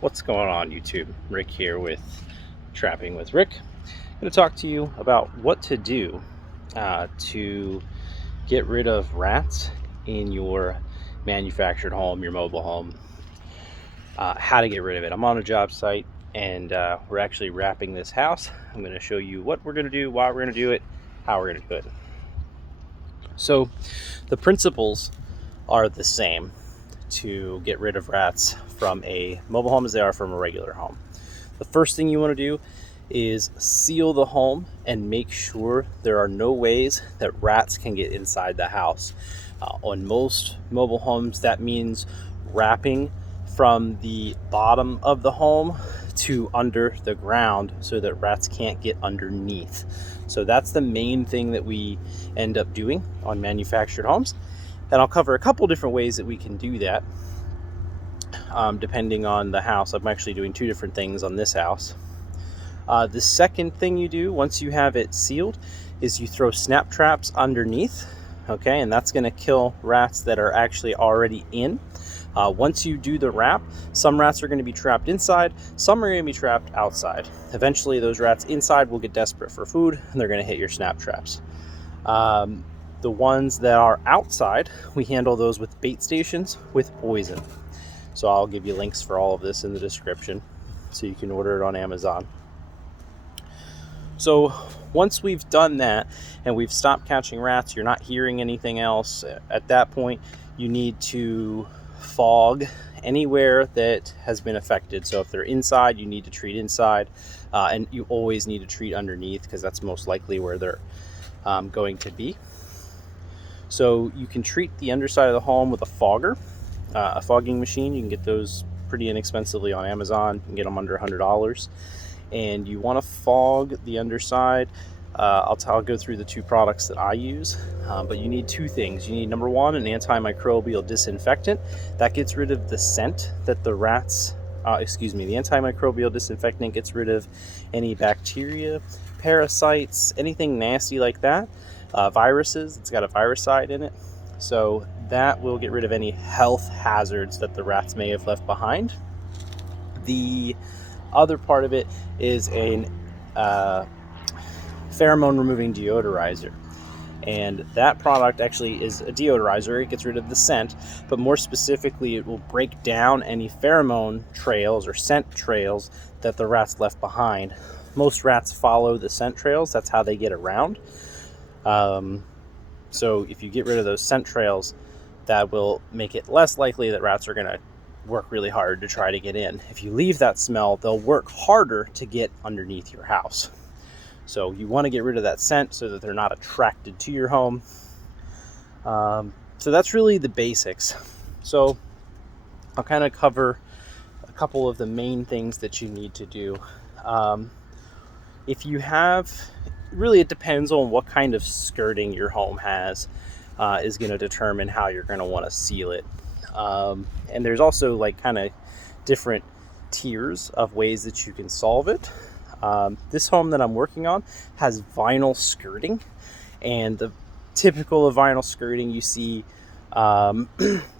What's going on, YouTube? Rick here with Trapping with Rick. I'm going to talk to you about what to do to get rid of rats in your manufactured home, your mobile home, how to get rid of it. I'm on a job site and we're actually wrapping this house. I'm going to show you what we're going to do, why we're going to do it, how we're going to do it. So the principles are the same to get rid of rats from a mobile home as they are from a regular home. The first thing you want to do is seal the home and make sure there are no ways that rats can get inside the house. On most mobile homes, that means wrapping from the bottom of the home to under the ground so that rats can't get underneath. So that's the main thing that we end up doing on manufactured homes. And I'll cover a couple different ways that we can do that, depending on the house. I'm actually doing two different things on this house. The second thing you do once you have it sealed is you throw snap traps underneath, okay? And that's gonna kill rats that are actually already in. Once you do the wrap, some rats are gonna be trapped inside, some are gonna be trapped outside. Eventually those rats inside will get desperate for food and they're gonna hit your snap traps. The ones that are outside, we handle those with bait stations with poison. So I'll give you links for all of this in the description so you can order it on Amazon. So once we've done that and we've stopped catching rats, you're not hearing anything else, at that point you need to fog anywhere that has been affected. So if they're inside, you need to treat inside, and you always need to treat underneath because that's most likely where they're going to be. So you can treat the underside of the home with a fogger, a fogging machine. You can get those pretty inexpensively on Amazon. You can get them under $100. And you want to fog the underside. I'll go through the two products that I use, but you need two things. You need, number one, an antimicrobial disinfectant that gets rid of the scent that the rats, the antimicrobial disinfectant gets rid of any bacteria, parasites, anything nasty like that. Viruses, it's got a viricide in it, so that will get rid of any health hazards that the rats may have left behind. The other part of it is a pheromone removing deodorizer, and that product actually is a deodorizer. It gets rid of the scent, but more specifically it will break down any pheromone trails or scent trails that the rats left behind. Most rats follow the scent trails, that's how they get around. So if you get rid of those scent trails, that will make it less likely that rats are going to work really hard to try to get in. If you leave that smell, they'll work harder to get underneath your house. So you want to get rid of that scent so that they're not attracted to your home. So that's really the basics. So I'll kind of cover a couple of the main things that you need to do. If you have, really it depends on what kind of skirting your home has, is going to determine how you're going to want to seal it. And there's also like kind of different tiers of ways that you can solve it. This home that I'm working on has vinyl skirting, and the typical of vinyl skirting, you see a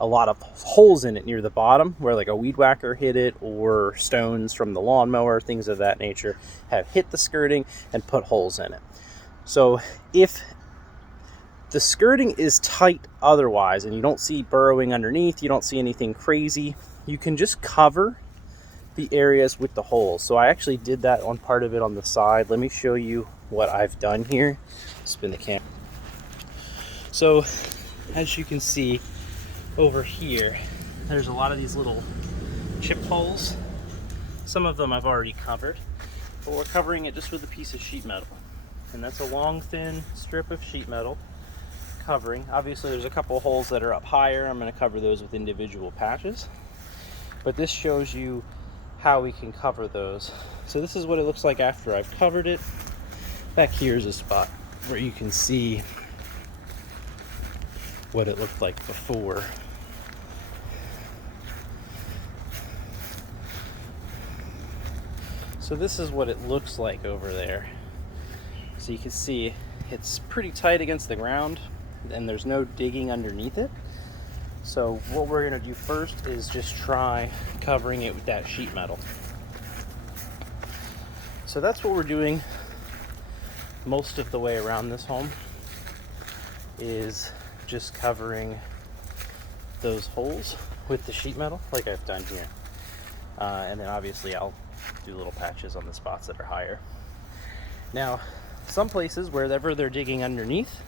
lot of holes in it near the bottom where like a weed whacker hit it, or stones from the lawnmower, things of that nature have hit the skirting and put holes in it. So if the skirting is tight otherwise and you don't see burrowing underneath, you don't see anything crazy, you can just cover the areas with the holes. So I actually did that on part of it on the side. Let me show you what I've done here. Spin the camera. So as you can see over here, there's a lot of these little chip holes. Some of them I've already covered, but we're covering it just with a piece of sheet metal. And that's a long, thin strip of sheet metal covering. Obviously there's a couple of holes that are up higher. I'm going to cover those with individual patches, but this shows you how we can cover those. So this is what it looks like after I've covered it. Back here is a spot where you can see what it looked like before. So this is what it looks like over there. So you can see it's pretty tight against the ground and there's no digging underneath it. So what we're going to do first is just try covering it with that sheet metal. So that's what we're doing most of the way around this home, is just covering those holes with the sheet metal like I've done here. And then obviously I'll do little patches on the spots that are higher. Now, some places, wherever they're digging underneath,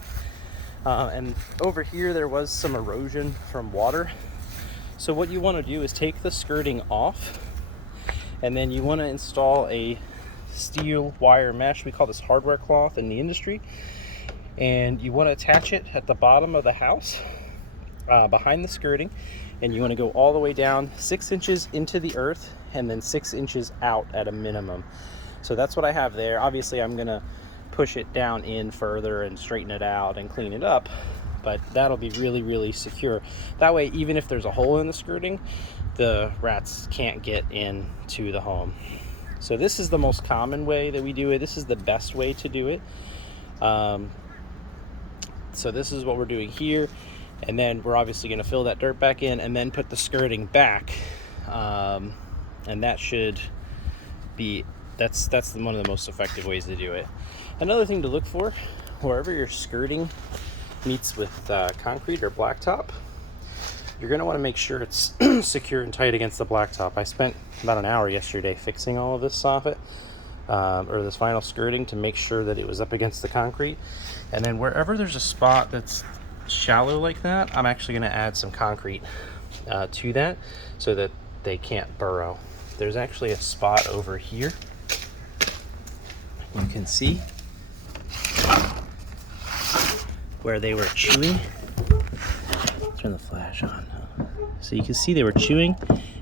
and over here there was some erosion from water. So what you want to do is take the skirting off, and then you want to install a steel wire mesh. We call this hardware cloth in the industry. And you want to attach it at the bottom of the house, behind the skirting, and you want to go all the way down 6 inches into the earth and then 6 inches out at a minimum. So that's what I have there. Obviously I'm gonna push it down in further and straighten it out and clean it up, but that'll be really, really secure. That way, even if there's a hole in the skirting, the rats can't get into the home. So this is the most common way that we do it. This is the best way to do it. So this is what we're doing here, and then we're obviously going to fill that dirt back in and then put the skirting back, and that should be, that's one of the most effective ways to do it. Another thing to look for, wherever your skirting meets with concrete or blacktop, you're going to want to make sure it's secure and tight against the blacktop. I spent about an hour yesterday fixing all of this soffit, or this vinyl skirting, to make sure that it was up against the concrete. And then wherever there's a spot that's shallow like that, I'm actually going to add some concrete to that so that they can't burrow. There's actually a spot over here, you can see, where they were chewing. Turn the flash on. So you can see they were chewing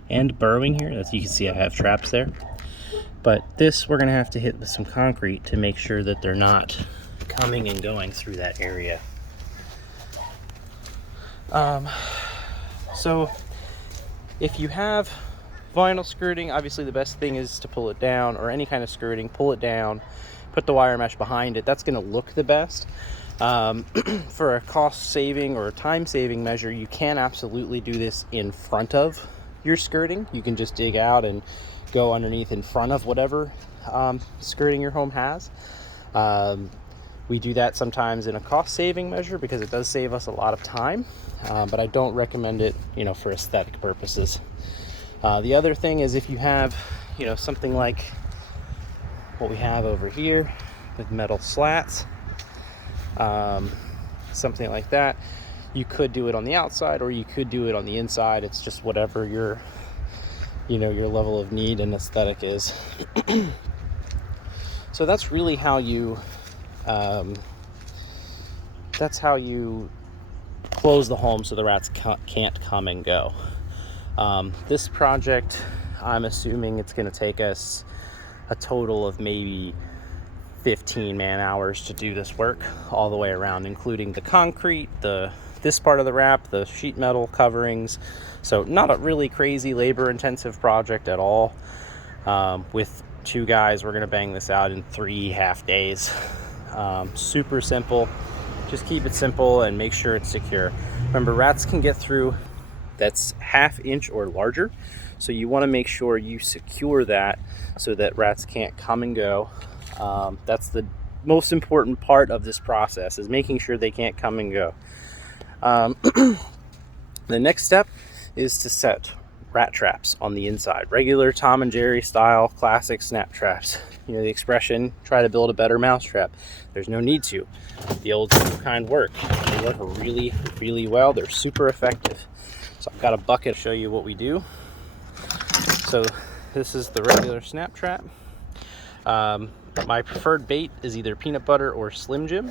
and burrowing here. As you can see, I have traps there. But this we're gonna have to hit with some concrete to make sure that they're not coming and going through that area. So if you have vinyl skirting, obviously the best thing is to pull it down, or any kind of skirting, pull it down, put the wire mesh behind it. That's gonna look the best. For a cost saving or time saving measure, you can absolutely do this in front of your skirting. You can just dig out and go underneath in front of whatever skirting your home has. We do that sometimes in a cost saving measure because it does save us a lot of time, but I don't recommend it, for aesthetic purposes. The other thing is, if you have, something like what we have over here with metal slats, something like that, you could do it on the outside or you could do it on the inside. It's just whatever your level of need and aesthetic is. So that's really how you close the home so the rats can't come and go. This project, I'm assuming it's going to take us a total of maybe 15 man hours to do this work all the way around, including the concrete, this part of the wrap, the sheet metal coverings. So not a really crazy labor intensive project at all. With 2 guys, we're gonna bang this out in 3 half days. Super simple. Just keep it simple and make sure it's secure. Remember, rats can get through that's 1/2 inch or larger, so you want to make sure you secure that so that rats can't come and go. That's the most important part of this process, is making sure they can't come and go. The next step is to set rat traps on the inside. Regular Tom and Jerry style classic snap traps. The expression, try to build a better mousetrap. There's no need to. The old school kind work. They work really, really well. They're super effective. So I've got a bucket to show you what we do. So this is the regular snap trap. My preferred bait is either peanut butter or Slim Jim.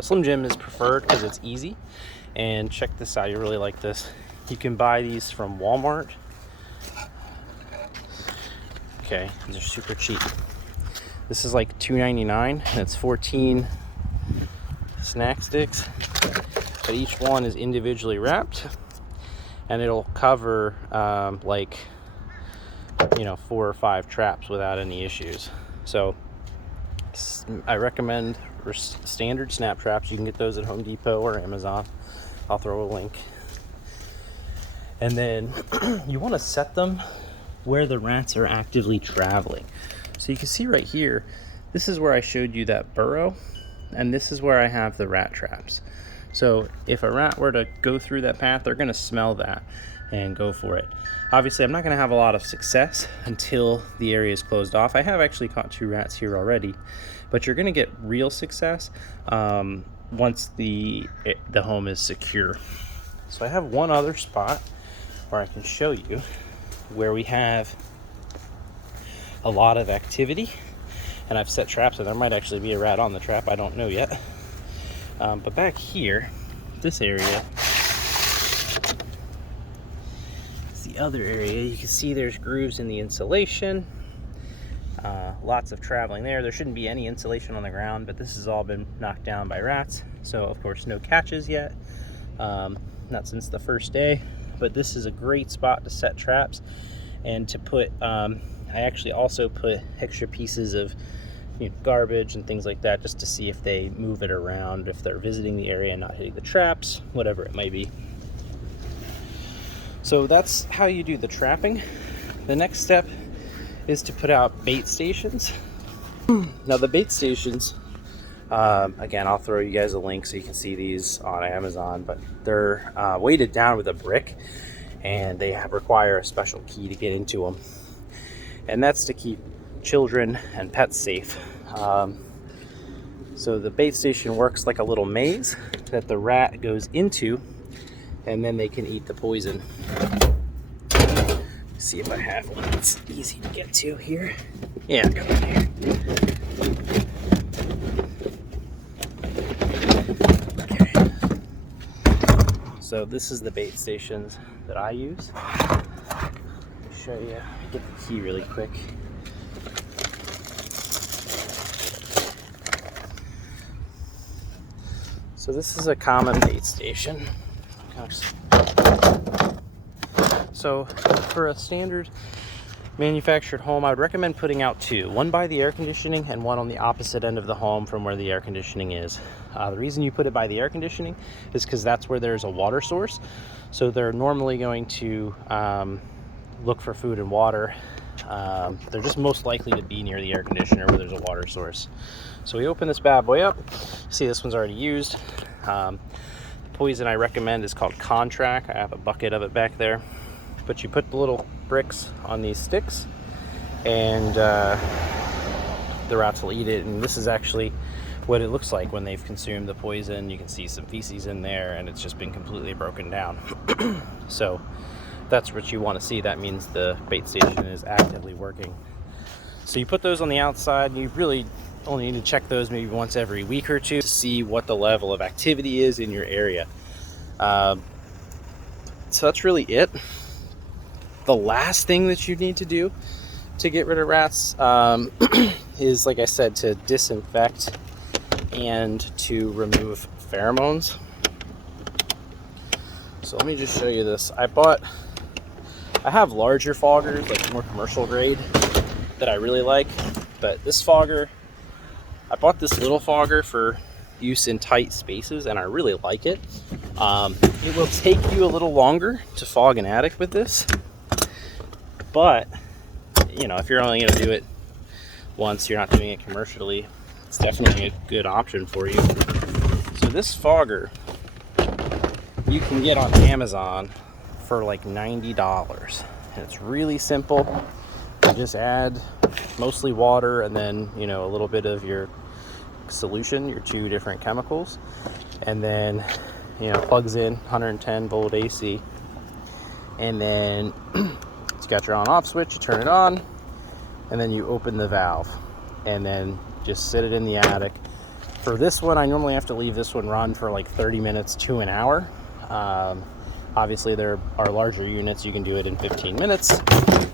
Slim Jim is preferred because it's easy. And check this out, you really like this. You can buy these from Walmart. Okay, these are super cheap. This is like $2.99 and it's 14 snack sticks, but each one is individually wrapped, and it'll cover 4 or 5 traps without any issues. So I recommend standard snap traps. You can get those at Home Depot or Amazon. I'll throw a link. And then you want to set them where the rats are actively traveling. So you can see right here, this is where I showed you that burrow, and this is where I have the rat traps. So if a rat were to go through that path, they're gonna smell that and go for it. Obviously, I'm not gonna have a lot of success until the area is closed off. I have actually caught 2 rats here already, but you're gonna get real success once the home is secure. So I have one other spot where I can show you where we have a lot of activity, and I've set traps, and there might actually be a rat on the trap, I don't know yet. But back here, this area is the other area. You can see there's grooves in the insulation, lots of traveling there. There shouldn't be any insulation on the ground, but this has all been knocked down by rats, so of course no catches yet, not since the first day. But this is a great spot to set traps and to put I actually also put extra pieces of garbage and things like that, just to see if they move it around, if they're visiting the area and not hitting the traps, whatever it might be. So that's how you do the trapping. The next step is to put out bait stations. Now the bait stations, again, I'll throw you guys a link so you can see these on Amazon, but they're weighted down with a brick, and they require a special key to get into them, and that's to keep children and pets safe. So the bait station works like a little maze that the rat goes into, and then they can eat the poison. See if I have one that's easy to get to here. Yeah, I got one here. Okay. So this is the bait stations that I use. Let me show you. Get the key really quick. So this is a common bait station. So for a standard manufactured home, I would recommend putting out 2, one by the air conditioning and one on the opposite end of the home from where the air conditioning is. The reason you put it by the air conditioning is because that's where there's a water source. So they're normally going to look for food and water. They're just most likely to be near the air conditioner where there's a water source. So we open this bad boy up. See, this one's already used. The poison I recommend is called Contract. I have a bucket of it back there. But you put the little bricks on these sticks, and the rats will eat it. And this is actually what it looks like when they've consumed the poison. You can see some feces in there, and it's just been completely broken down. So that's what you want to see. That means the bait station is actively working. So you put those on the outside, and you really only need to check those maybe once every week or 2 to see what the level of activity is in your area. So that's really it. The last thing that you need to do to get rid of rats is, like I said, to disinfect and to remove pheromones. So let me just show you this. I have larger foggers, like more commercial grade, that I really like, but this fogger, I bought this little fogger for use in tight spaces, and I really like it. It will take you a little longer to fog an attic with this, but if you're only going to do it once, you're not doing it commercially, it's definitely a good option for you. So this fogger you can get on Amazon for like $90, and it's really simple. You just add mostly water and then a little bit of your solution, your 2 different chemicals, and then plugs in 110 volt AC, and then it's got your on off switch. You turn it on, and then you open the valve, and then just sit it in the attic. For this one, I normally have to leave this one run for like 30 minutes to an hour. Obviously there are larger units, you can do it in 15 minutes,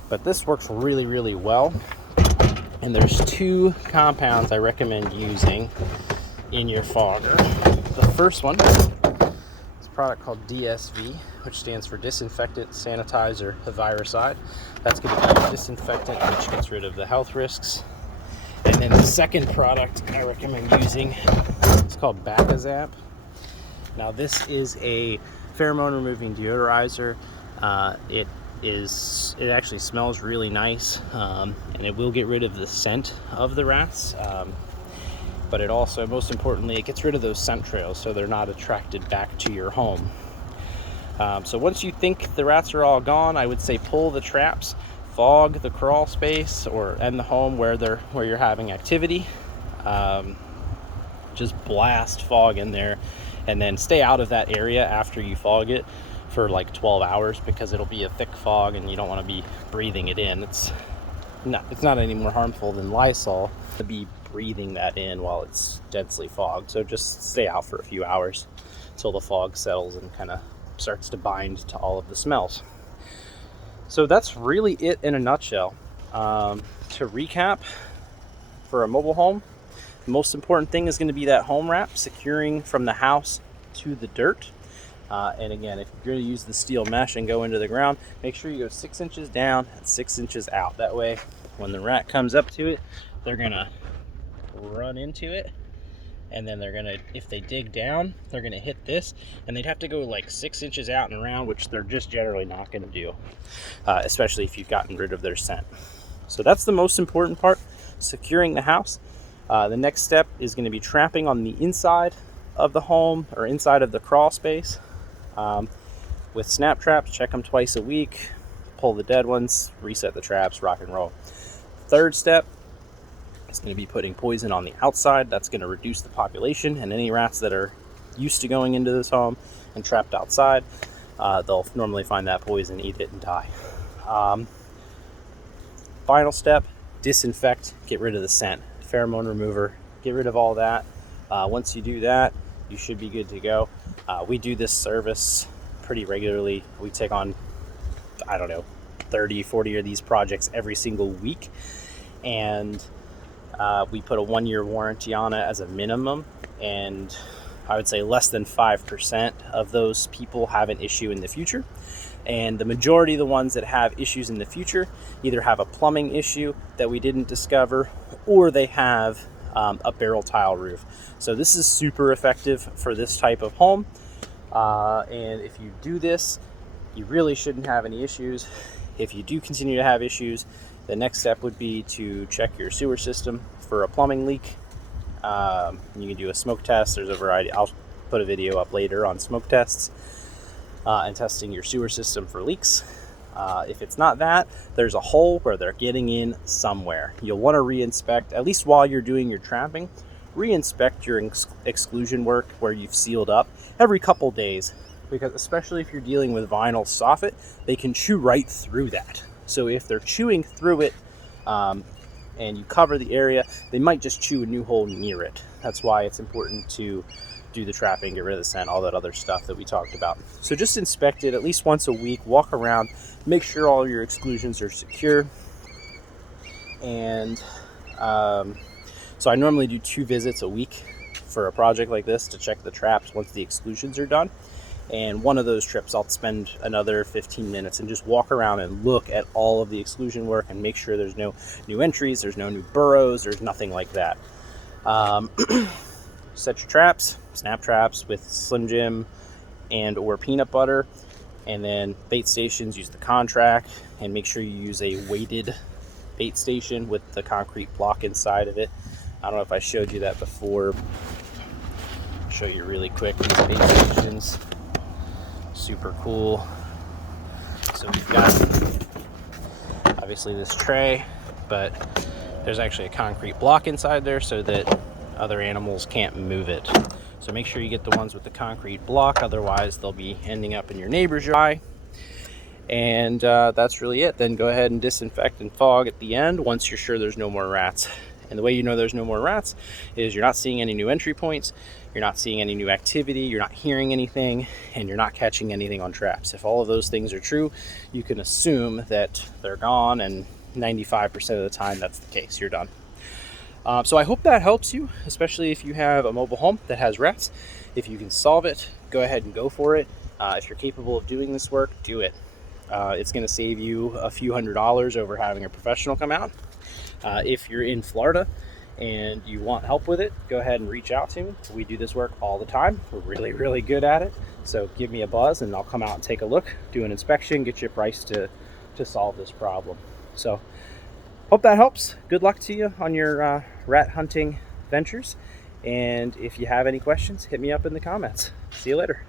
but this works really, really well. And there's 2 compounds I recommend using in your fogger. The first one is a product called DSV, which stands for Disinfectant, Sanitizer, Viricide. That's going to be a disinfectant, which gets rid of the health risks. And then the second product I recommend using is called Bacazap. Now this is a pheromone removing deodorizer. It it actually smells really nice, and it will get rid of the scent of the rats, but it also, most importantly, it gets rid of those scent trails so they're not attracted back to your home. So once you think the rats are all gone, I would say pull the traps, fog the crawl space and the home where you're having activity. Just blast fog in there, and then stay out of that area after you fog it for like 12 hours because it'll be a thick fog and you don't want to be breathing it in. It's not any more harmful than Lysol to be breathing that in while it's densely fogged. So just stay out for a few hours until the fog settles and kind of starts to bind to all of the smells. So that's really it in a nutshell. To recap, for a mobile home, the most important thing is going to be that home wrap, securing from the house to the dirt. And again, if you're going to use the steel mesh and go into the ground, make sure you go 6 inches down and 6 inches out. That way, when the rat comes up to it, they're going to run into it. And then they're going to, if they dig down, they're going to hit this. And they'd have to go like 6 inches out and around, which they're just generally not going to do, especially if you've gotten rid of their scent. So that's the most important part, securing the house. The next step is going to be trapping on the inside of the home or inside of the crawl space. With snap traps, check them twice a week, pull the dead ones, reset the traps, rock and roll. Third step is going to be putting poison on the outside. That's going to reduce the population, and any rats that are used to going into this home and trapped outside, they'll normally find that poison, eat it, and die. Final step, disinfect, get rid of the scent. Pheromone remover, get rid of all that. Once you do that, you should be good to go. We do this service pretty regularly. We take on, 30, 40 of these projects every single week. And we put a 1-year warranty on it as a minimum. And I would say less than 5% of those people have an issue in the future. And the majority of the ones that have issues in the future either have a plumbing issue that we didn't discover, or they have a barrel tile roof. So this is super effective for this type of home. And if you do this, you really shouldn't have any issues. If you do continue to have issues, the next step would be to check your sewer system for a plumbing leak. You can do a smoke test. There's a variety. I'll put a video up later on smoke tests and testing your sewer system for leaks. If it's not that, there's a hole where they're getting in somewhere. You'll want to re-inspect, at least while you're doing your trapping, re-inspect your exclusion work where you've sealed up every couple days, because especially if you're dealing with vinyl soffit, they can chew right through that. So if they're chewing through it and you cover the area, they might just chew a new hole near it. That's why it's important to do the trapping, get rid of the scent, all that other stuff that we talked about. So just inspect it at least once a week, walk around, make sure all your exclusions are secure. And so I normally do 2 visits a week for a project like this to check the traps once the exclusions are done. And one of those trips I'll spend another 15 minutes and just walk around and look at all of the exclusion work and make sure there's no new entries, there's no new burrows, there's nothing like that. Set your traps, snap traps with Slim Jim and or peanut butter, and then bait stations, use the contract, and make sure you use a weighted bait station with the concrete block inside of it. I don't know if I showed you that before. I'll show you really quick these bait stations. Super cool. So we've got obviously this tray, but there's actually a concrete block inside there so that other animals can't move it. So make sure you get the ones with the concrete block, otherwise they'll be ending up in your neighbor's yard. And that's really it. Then go ahead and disinfect and fog at the end once you're sure there's no more rats. And the way you know there's no more rats is you're not seeing any new entry points, you're not seeing any new activity, you're not hearing anything, and you're not catching anything on traps. If all of those things are true, you can assume that they're gone, and 95% of the time that's the case. You're done. So I hope that helps you, especially if you have a mobile home that has rats. If you can solve it, go ahead and go for it. If you're capable of doing this work, do it. It's going to save you a few $100s over having a professional come out. If you're in Florida and you want help with it, go ahead and reach out to me. We do this work all the time. We're really, really good at it. So give me a buzz and I'll come out and take a look, do an inspection, get you a price to to solve this problem. So hope that helps. Good luck to you on your rat hunting ventures. And if you have any questions, hit me up in the comments. See you later.